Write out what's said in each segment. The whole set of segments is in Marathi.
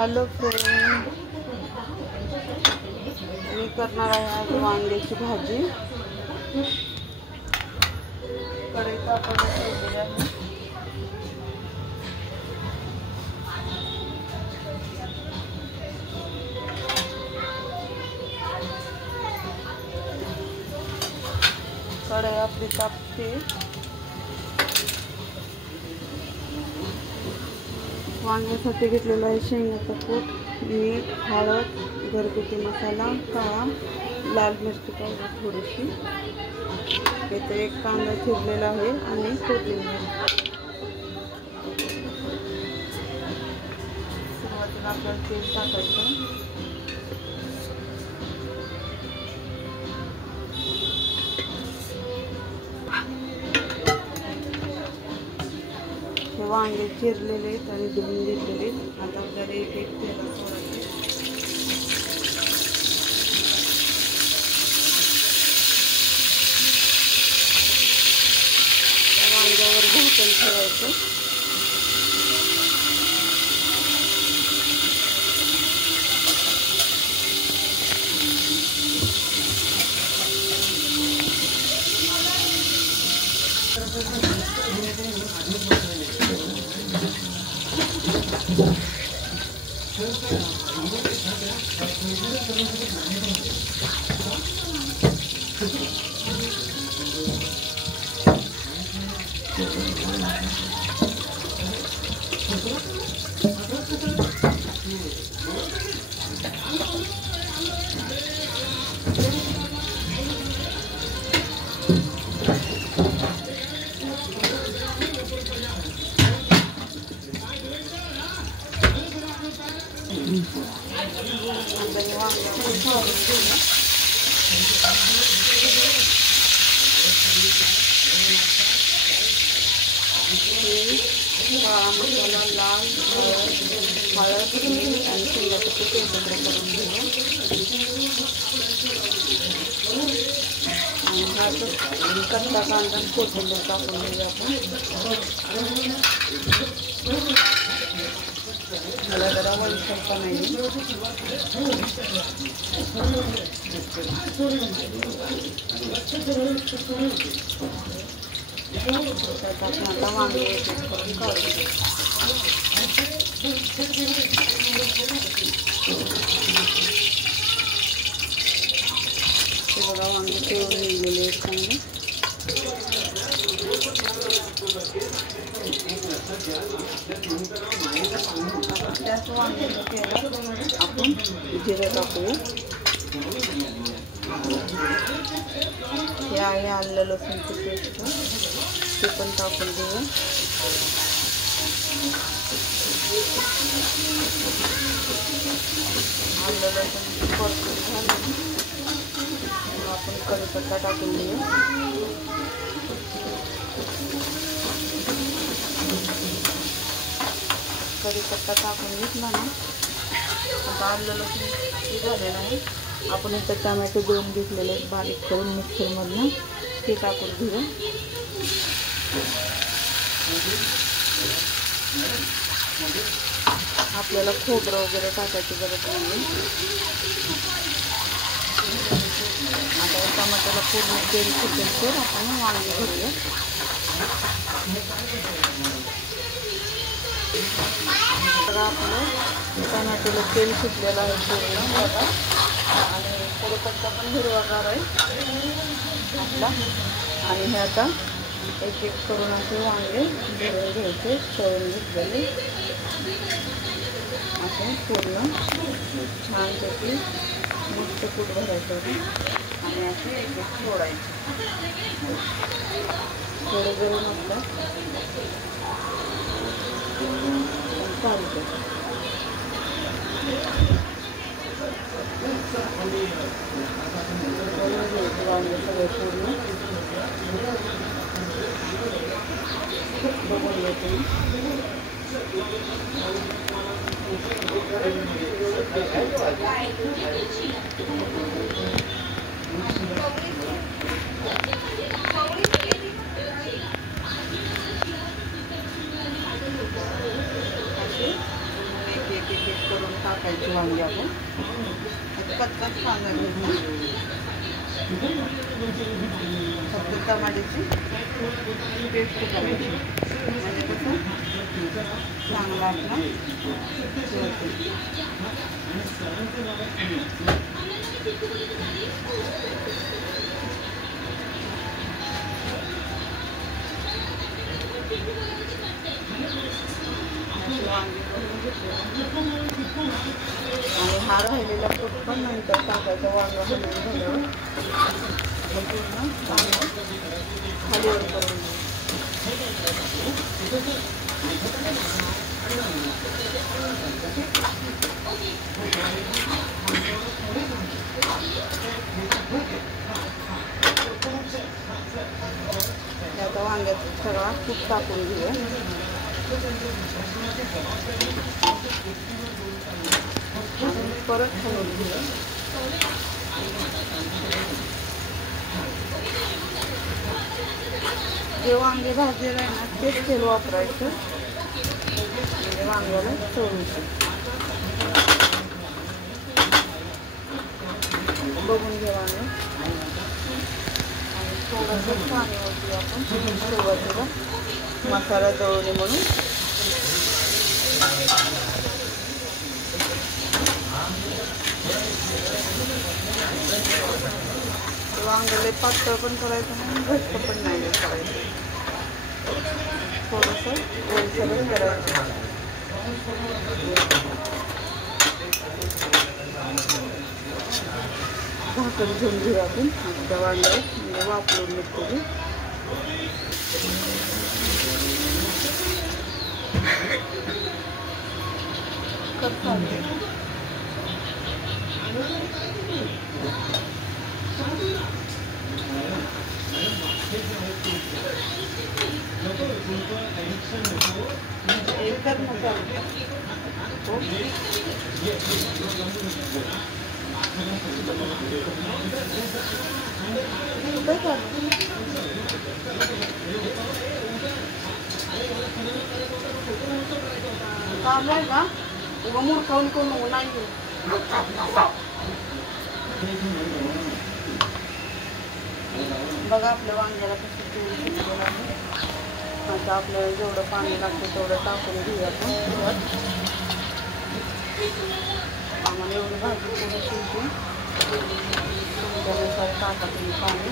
हॅलो फ्रेंड, मी करणार आहे आज वांग्याची भाजी। कढई तापवायला ठेवलेली आहे। कढई आपली तापते। वांग्यासाठी घेतलेला आहे शेंगाचा कूट, मीठ, हळद, घरगुती मसाला, काळा लाल मिरची पावडर थोडीशी, इथे एक कांदा चिरलेला आहे आणि कोथिंबीर। सुरुवातीला आपल्याला तेल टाकायचं। हे वांगे चिरलेले आहेत आणि धुवून घेतलेले। आता आपल्याला एक एक तेलात सोडायचे। वांग्यावर झाकण ठेवायचं। काळा मसाला, लाल हळद, मीठ आणि शेंगाचं कूट एकत्र करून घेऊ। आणि ह्यात कच्चा कांदा कोथिंबीर टाकून घेऊया आपण। मला जरा वलसरपणा नाही। आता वांगे करून काढू। हे बघा वांगे तळून निघलेले आहेत चांगले। त्याच वांग्याच्या तेलात आपण जिरं टाकूया। हे आहे आलं लसूणची पेस्ट, ते पण टाकून देऊया। आलं लसूण परतून झालं आपण कढीपत्ता टाकून देऊया। कढीपत्ता टाकून घेतला ना, आता आलं लसूण झालेलं आहे। आपण इथं टमॅटो 2 घेतलेले बारीक करून मिक्सरमधनं ते टाकून घेऊया। आपल्याला खोबरं वगैरे टाकायची गरज नाही। आता टमाट्याला पूर्ण तेल सुटेल आपण वांगे भरूया। बघा आपलं टमाट्याला तेल सुटलेलं आहे पूर्ण बघा। आणि कढीपत्ता पण हिरवागार आहे आपला। आणि हे आता एक एक करून असे वांगे भरून घ्यायचे, तळून घेतलेले असे पूर्ण छानपैकी मस्त कूट भरायचं आणि असे एक एक सोडायचे। थोडं गरम असतात चालतं। वांगे सगळे पूर्ण बघून घेते। एक एक करून टाकायची वांगी आपण कच्चाच कांदा घेतला फक्त टमाट्याची पेस्ट करायची म्हणजे कसं चांगला आपला आणि हा राहिलेला कूट पण नंतर टाकायचा वांगा हलवून झाल्यावर पूर्ण चांगलं खालीवर करून आता वांग्यात सगळा कूट टाकून घेऊया परत हलवून घेऊया जे वांगे भाजलेलं आहे ना तेच तेल वापरायचं म्हणजे वांग्याला चव येते बघून घ्या वांगे आणि थोडंसं पाणी होती आपण सुरुवातीला मसाला जळवणे म्हणून वांगले पातळ पण करायचं नाही घट्ट पण नाही करायचं थोडंसं ओलसर करायचं झाकण घेऊन घेऊ आपण त्या वांग्यावर म्हणजे वापरून निघतो एकच मसाला काम आहे का उगा मूर्खावून कोण नाही बघा आपल्या वांग्याला कसं तेल सुटलेलं आहे आता आपल्याला जेवढं पाणी लागतं तेवढं टाकून घेऊया आपण आम्हाला एवढी भाजी पूर्ण शिजून तुमच्यानुसार टाका तुम्ही पाणी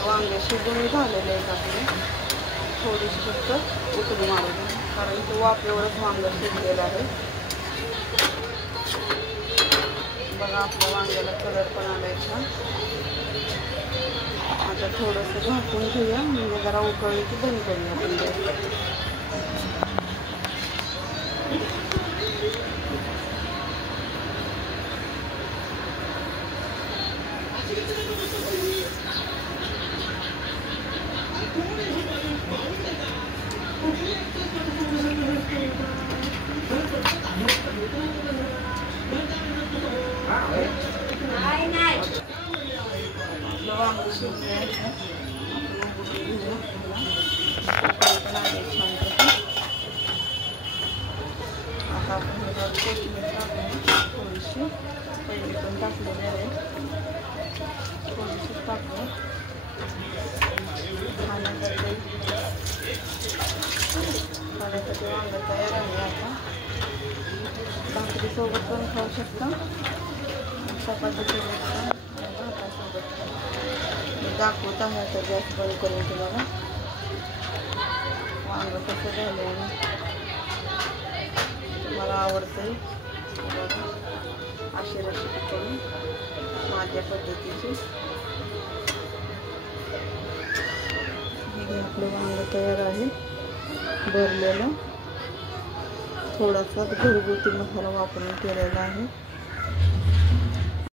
वांगे शिजून झालेले आहेत आपले थोडीशी फक्त उकळी मारून कारण तो वाफेवरच वांगं शिजलेलं आहे बघा आपल्या वांग्याला कलर पण आलाय छान आता थोडंसं झाकून घेऊया म्हणजे जरा उकळली की बंद करूया आपण आता आपण कोथिंबीर टाकून थोडीशी पहिली पण टाकलेली आहे थोडीशी टाकून खाण्यासाठी वांग तयार आहे आता भाकरीसोबत पण खाऊ शकता चपातीसोबत पण भातासोबत मी दाखवत आहे आता गॅस बंद करून तुम्हाला वांग कसं झालं आहे मला आवडतं अशी रेसिपी केली माझ्या पद्धतीची आपलं वांग तयार आहे भरलेलं थोडासा घरगुती मसाला वापरून केलेला आहे